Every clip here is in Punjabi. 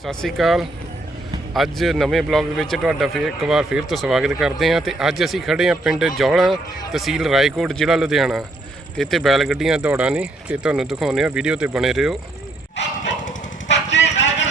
ਸਤਿ ਸ਼੍ਰੀ ਅਕਾਲ। ਅੱਜ ਨਵੇਂ ਬਲੌਗ ਵਿੱਚ ਤੁਹਾਡਾ ਫੇਰ ਇੱਕ ਵਾਰ ਫੇਰ ਤੋਂ ਸਵਾਗਤ ਕਰਦੇ ਹਾਂ ਤੇ ਅੱਜ ਅਸੀਂ ਖੜੇ ਹਾਂ ਪਿੰਡ ਜੌਲਾ ਤਹਿਸੀਲ ਰਾਏਕੋਟ, ਜ਼ਿਲ੍ਹਾ ਲੁਧਿਆਣਾ। ਤੇ ਇੱਥੇ ਬੈਲ ਗੱਡੀਆਂ ਦੌੜਾਂ ਨੇ ਤੇ ਤੁਹਾਨੂੰ ਦਿਖਾਉਂਦੇ ਹਾਂ ਵੀਡੀਓ ਤੇ ਬਣੇ ਰਹੋ। 25 ਸੈਕਿੰਡ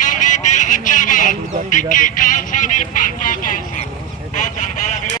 ਤਾਜਪੁਰ ਤੇ ਬਾਈ ਭਾਦਰ ਹੋਇਆ ਤਾਜਪੁਰੀਆ ਦੇ ਨਾਲ 80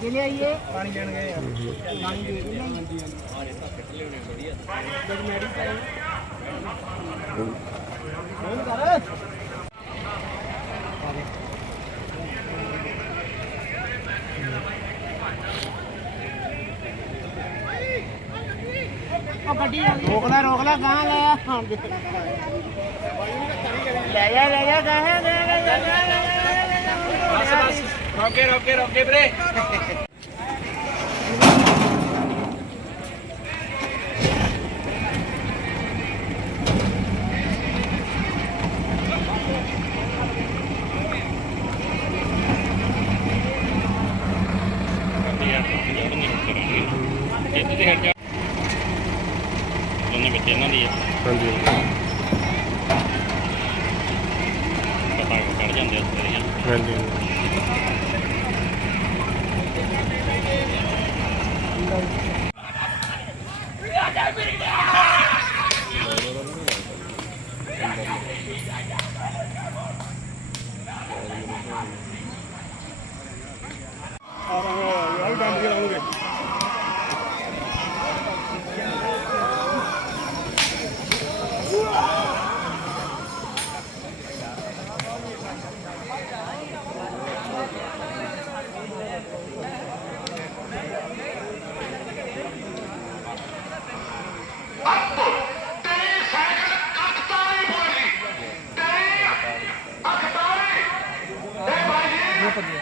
ਦੇ ਲਿਆਈਏ। ਪਾਣੀ ਲੈਣ ਗਏ ਆ। ਪਾਣੀ ਦੇ ਕੇ ਲਿਆਈਏ। ਫੋਨ ਕਰ ਉਹ ਗੱਡੀ ਰੋਕ ਲੈ ਰੋਕ ਲੈ ਗਾਂ ਲੈ ਆ। ਲੈ ਜਾ ਲੈ ਜਾ ਗਾਂ ਲੈ ਜਾ ਲੈ ਜਾ। ਬਸ ਬਸ। ਰੋਕੇ ਰੋਕੇ ਰੋਕੇ ਵੀਰੇ। ਦੋਨੇ ਬੱਚੇ ਇਹਨਾਂ ਦੀ ਆ। ਹਾਂਜੀ ਪਤਾ ਕੱਢ ਜਾਂਦੇ ਆ ਸਾਰੀਆਂ ਹਾਂਜੀ ਲੈ দিয়ে